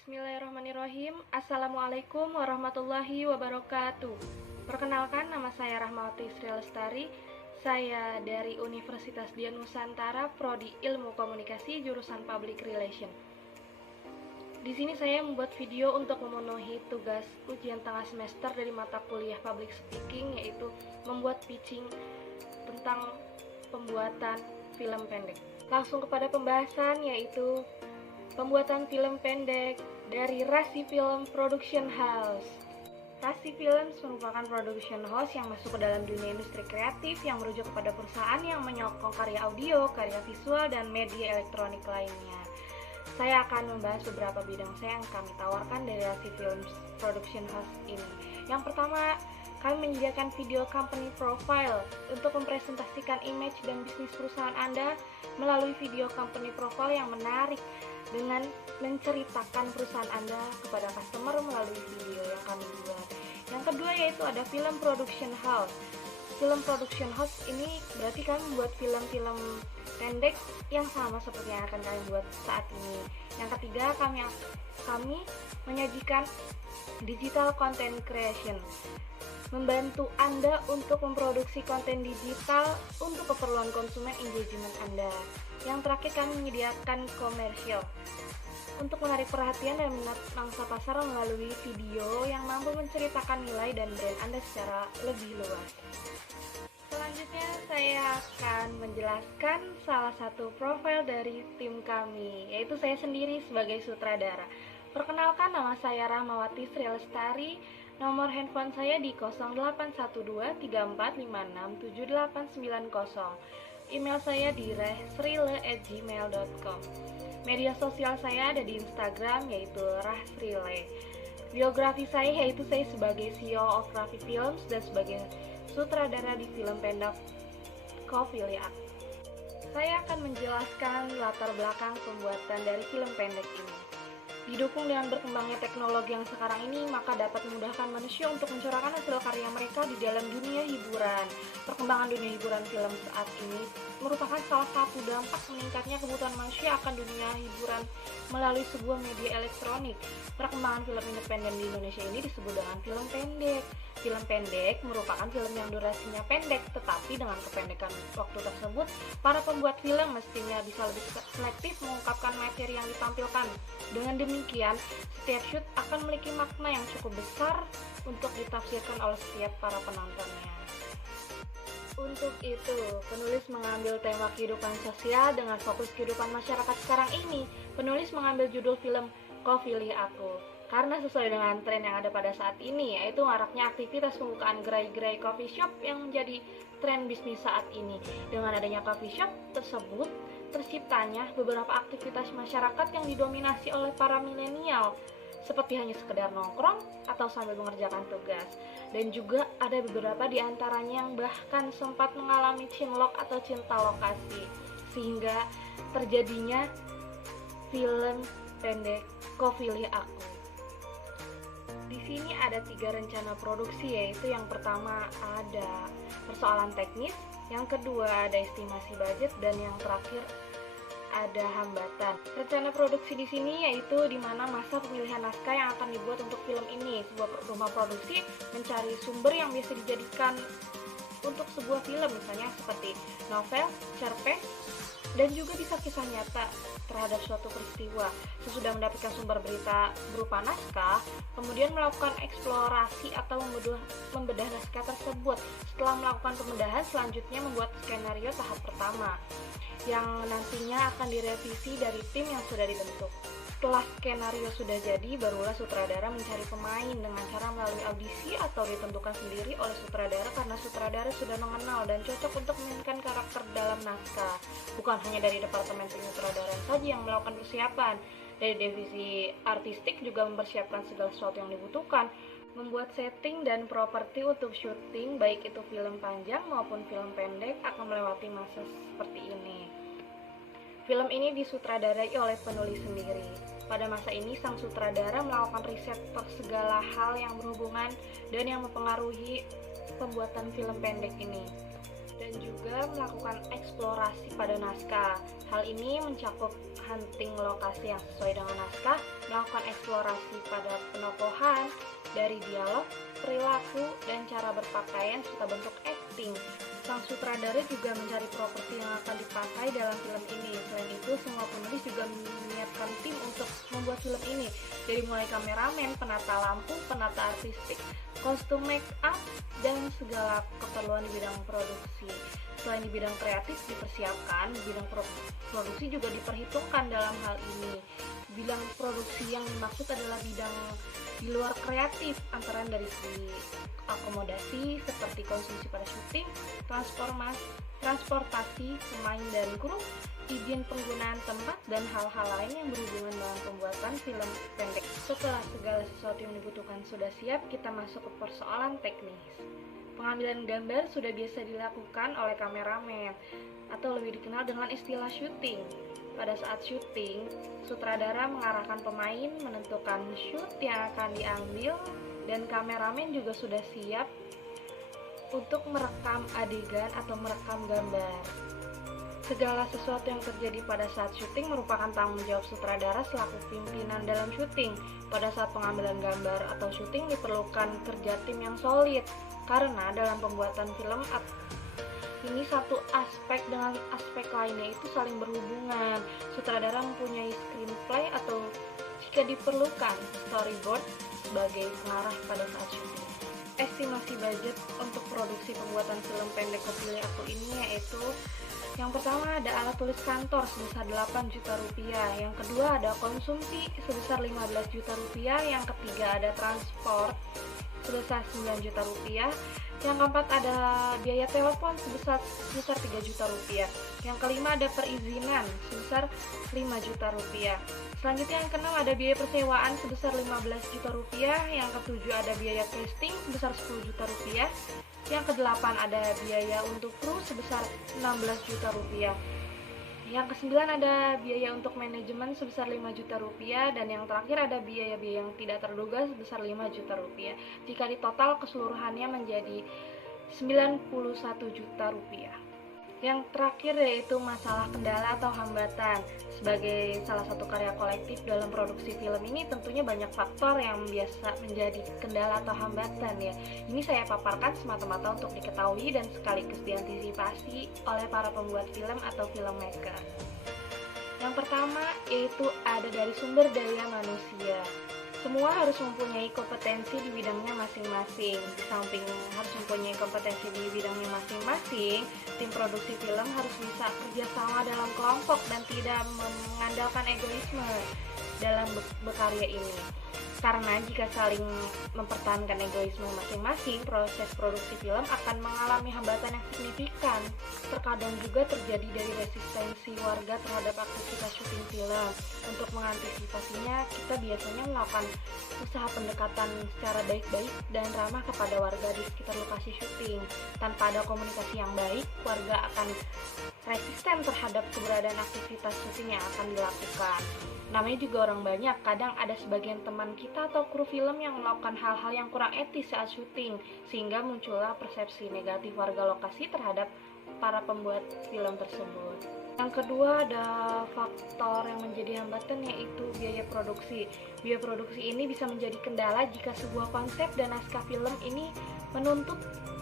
Bismillahirrahmanirrahim. Assalamualaikum warahmatullahi wabarakatuh. Perkenalkan, nama saya Rahmawati Sri Lestari. Saya dari Universitas Dian Nusantara, Prodi Ilmu Komunikasi, jurusan Public Relation. Di sini saya membuat video untuk memenuhi tugas ujian tengah semester dari mata kuliah Public Speaking, yaitu membuat pitching tentang pembuatan film pendek. Langsung kepada pembahasan, yaitu pembuatan film pendek dari Rasi Film Production House. Rasi Films merupakan production house yang masuk ke dalam dunia industri kreatif yang merujuk kepada perusahaan yang menyokong karya audio, karya visual, dan media elektronik lainnya. Saya akan membahas beberapa bidang yang kami tawarkan dari Rasi Films Production House ini. Yang pertama, kami menyediakan video company profile untuk mempresentasikan image dan bisnis perusahaan Anda melalui video company profile yang menarik dengan menceritakan perusahaan Anda kepada customer melalui video yang kami buat. Yang kedua yaitu ada film production house. Film production house ini berarti kami membuat film-film pendek yang sama seperti yang akan kami buat saat ini. Yang ketiga, kami menyajikan digital content creation, membantu Anda untuk memproduksi konten digital untuk keperluan konsumen engagement Anda. Yang terakhir, kami menyediakan komersial untuk menarik perhatian dan minat mangsa pasar melalui video yang mampu menceritakan nilai dan brand Anda secara lebih luas. Selanjutnya, saya akan menjelaskan salah satu profil dari tim kami, yaitu saya sendiri sebagai sutradara. Perkenalkan, nama saya Rahmawati Sri Lestari. Nomor handphone saya di 081234567890. Email saya di rahsrile@gmail.com. Media sosial saya ada di Instagram, yaitu rahsrile. Biografi saya yaitu saya sebagai CEO of Rasi Films dan sebagai sutradara di film pendek Kofilia. Saya akan menjelaskan latar belakang pembuatan dari film pendek ini. Didukung dengan berkembangnya teknologi yang sekarang ini, maka dapat memudahkan manusia untuk mencurahkan hasil karya mereka di dalam dunia hiburan. Perkembangan dunia hiburan film saat ini merupakan salah satu dampak meningkatnya kebutuhan manusia akan dunia hiburan melalui sebuah media elektronik. Perkembangan film independen di Indonesia ini disebut dengan film pendek. Film pendek merupakan film yang durasinya pendek, tetapi dengan kependekan waktu tersebut, para pembuat film mestinya bisa lebih selektif mengungkapkan materi yang ditampilkan. Dengan demikian, setiap shoot akan memiliki makna yang cukup besar untuk ditafsirkan oleh setiap para penontonnya. Untuk itu, penulis mengambil tema kehidupan sosial dengan fokus kehidupan masyarakat sekarang ini. Penulis mengambil judul film Kau Pilih Aku karena sesuai dengan tren yang ada pada saat ini, yaitu maraknya aktivitas pembukaan gerai-gerai coffee shop yang menjadi tren bisnis saat ini. Dengan adanya coffee shop tersebut, terciptanya beberapa aktivitas masyarakat yang didominasi oleh para milenial, seperti hanya sekedar nongkrong atau sambil mengerjakan tugas. Dan juga ada beberapa di antaranya yang bahkan sempat mengalami cinlok atau cinta lokasi, sehingga terjadinya film pendek Kau Pilih Aku. Di sini ada 3 rencana produksi, yaitu yang pertama ada persoalan teknis, yang kedua ada estimasi budget, dan yang terakhir ada hambatan. Rencana produksi di sini yaitu di mana masa pemilihan naskah yang akan dibuat untuk film ini. Sebuah rumah produksi mencari sumber yang biasa dijadikan untuk sebuah film, misalnya seperti novel, cerpen, dan juga bisa kisah nyata terhadap suatu peristiwa. Sesudah mendapatkan sumber berita berupa naskah, kemudian melakukan eksplorasi atau membedah naskah tersebut. Setelah melakukan pembedahan, selanjutnya membuat skenario tahap pertama yang nantinya akan direvisi dari tim yang sudah dibentuk. Setelah skenario sudah jadi, barulah sutradara mencari pemain dengan cara melalui audisi atau ditentukan sendiri oleh sutradara karena sutradara sudah mengenal dan cocok untuk memainkan karakter dalam naskah. Bukan hanya dari departemen penyutradaraan saja yang melakukan persiapan, dari divisi artistik juga mempersiapkan segala sesuatu yang dibutuhkan, membuat setting dan properti untuk syuting, baik itu film panjang maupun film pendek, akan melewati masa seperti ini. Film ini disutradarai oleh penulis sendiri. Pada masa ini, sang sutradara melakukan riset segala hal yang berhubungan dan yang mempengaruhi pembuatan film pendek ini, dan juga melakukan eksplorasi pada naskah. Hal ini mencakup hunting lokasi yang sesuai dengan naskah, melakukan eksplorasi pada penokohan, dari dialog, perilaku, dan cara berpakaian serta bentuk akting. Sang sutradara juga mencari properti yang akan dipakai dalam film ini. Selain itu, semua penulis juga menyiapkan tim untuk membuat film ini, dari mulai kameramen, penata lampu, penata artistik, kostum make up, dan segala keperluan di bidang produksi. Selain di bidang kreatif dipersiapkan, di bidang produksi juga diperhitungkan dalam hal ini. Bidang produksi yang dimaksud adalah bidang di luar kreatif, antara dari segi akomodasi seperti konsumsi pada syuting, transportasi pemain dan kru, izin penggunaan tempat, dan hal-hal lain yang berhubungan dengan pembuatan film pendek. Setelah segala sesuatu yang dibutuhkan sudah siap, kita masuk ke persoalan teknis. Pengambilan gambar sudah biasa dilakukan oleh kameramen, atau lebih dikenal dengan istilah syuting. Pada saat syuting, sutradara mengarahkan pemain, menentukan shoot yang akan diambil, dan kameramen juga sudah siap untuk merekam adegan atau merekam gambar. Segala sesuatu yang terjadi pada saat syuting merupakan tanggung jawab sutradara selaku pimpinan dalam syuting. Pada saat pengambilan gambar atau syuting diperlukan kerja tim yang solid, karena dalam pembuatan film ini satu aspek dengan aspek lainnya itu saling berhubungan. Sutradara mempunyai screenplay atau jika diperlukan storyboard sebagai pengarah pada saat syuting. Estimasi budget untuk produksi pembuatan film pendek Kepilih Aku ini yaitu: yang pertama ada alat tulis kantor sebesar 8 juta rupiah, yang kedua ada konsumsi sebesar 15 juta rupiah, yang ketiga ada transport sebesar 9 juta rupiah, yang keempat ada biaya telepon sebesar 3 juta rupiah, yang kelima ada perizinan sebesar 5 juta rupiah. Selanjutnya yang keenam ada biaya persewaan sebesar 15 juta rupiah, yang ketujuh ada biaya casting sebesar 10 juta rupiah, yang kedelapan ada biaya untuk kru sebesar 16 juta rupiah, yang kesembilan ada biaya untuk manajemen sebesar 5 juta rupiah, dan yang terakhir ada biaya-biaya yang tidak terduga sebesar 5 juta rupiah. Jika ditotal keseluruhannya menjadi 91 juta rupiah. Yang terakhir yaitu masalah kendala atau hambatan. Sebagai salah satu karya kolektif dalam produksi film ini tentunya banyak faktor yang biasa menjadi kendala atau hambatan ya. Ini saya paparkan semata-mata untuk diketahui dan sekaligus diantisipasi oleh para pembuat film atau filmmaker. Yang pertama yaitu ada dari sumber daya manusia. Semua harus mempunyai kompetensi di bidangnya masing-masing. Di samping harus mempunyai kompetensi di bidangnya masing-masing, tim produksi film harus bisa kerjasama dalam kelompok dan tidak mengandalkan egoisme dalam berkarya ini. Karena jika saling mempertahankan egoisme masing-masing, proses produksi film akan mengalami hambatan yang signifikan. Terkadang juga terjadi dari resistensi warga terhadap aktivitas syuting film. Untuk mengantisipasinya, kita biasanya melakukan usaha pendekatan secara baik-baik dan ramah kepada warga di sekitar lokasi syuting. Tanpa ada komunikasi yang baik, warga akan resisten terhadap keberadaan aktivitas syuting yang akan dilakukan. Namanya juga orang banyak, kadang ada sebagian teman kita atau kru film yang melakukan hal-hal yang kurang etis saat syuting, sehingga muncullah persepsi negatif warga lokasi terhadap para pembuat film tersebut. Yang kedua ada faktor yang menjadi hambatan yaitu biaya produksi. Biaya produksi ini bisa menjadi kendala jika sebuah konsep dan naskah film ini menuntut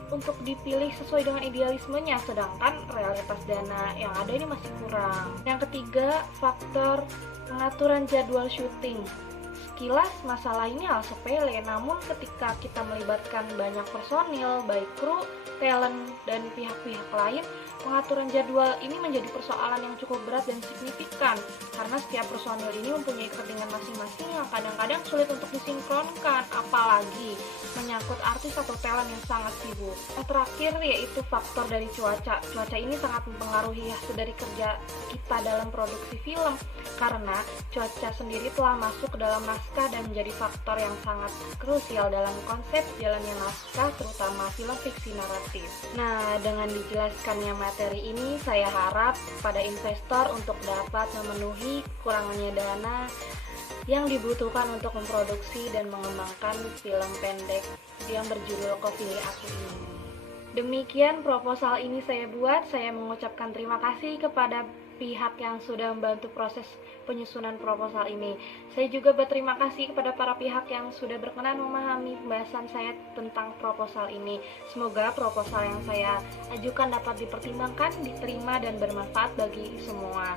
untuk dipilih sesuai dengan idealismenya, sedangkan realitas dana yang ada ini masih kurang. Yang ketiga, faktor pengaturan jadwal syuting. Sekilas masalah ini hal sepele, namun ketika kita melibatkan banyak personil, baik kru, talent, dan pihak-pihak lain, pengaturan jadwal ini menjadi persoalan yang cukup berat dan signifikan, karena setiap personil ini mempunyai kepentingan masing-masing yang kadang-kadang sulit untuk disinkronkan, apalagi menyangkut artis atau talent yang sangat sibuk. Yang terakhir yaitu faktor dari cuaca. Cuaca ini sangat mempengaruhi hasil dari kerja kita dalam produksi film, karena cuaca sendiri telah masuk ke dalam naskah dan menjadi faktor yang sangat krusial dalam konsep jalannya naskah, terutama film fiksi naratif. Nah, dengan dijelaskannya materi ini, saya harap pada investor untuk dapat memenuhi kekurangannya dana yang dibutuhkan untuk memproduksi dan mengembangkan film pendek yang berjudul Kau Pilih Aku ini. Demikian proposal ini saya buat. Saya mengucapkan terima kasih kepada pihak yang sudah membantu proses penyusunan proposal ini. Saya juga berterima kasih kepada para pihak yang sudah berkenan memahami pembahasan saya tentang proposal ini. Semoga proposal yang saya ajukan dapat dipertimbangkan, diterima, dan bermanfaat bagi semua.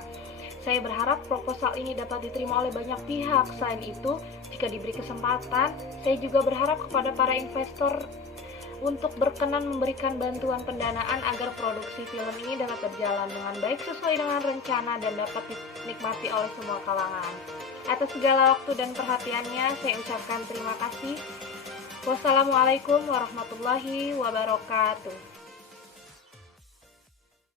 Saya berharap proposal ini dapat diterima oleh banyak pihak. Selain itu, jika diberi kesempatan, saya juga berharap kepada para investor untuk berkenan memberikan bantuan pendanaan agar produksi film ini dapat berjalan dengan baik sesuai dengan rencana dan dapat dinikmati oleh semua kalangan. Atas segala waktu dan perhatiannya, saya ucapkan terima kasih. Wassalamualaikum warahmatullahi wabarakatuh.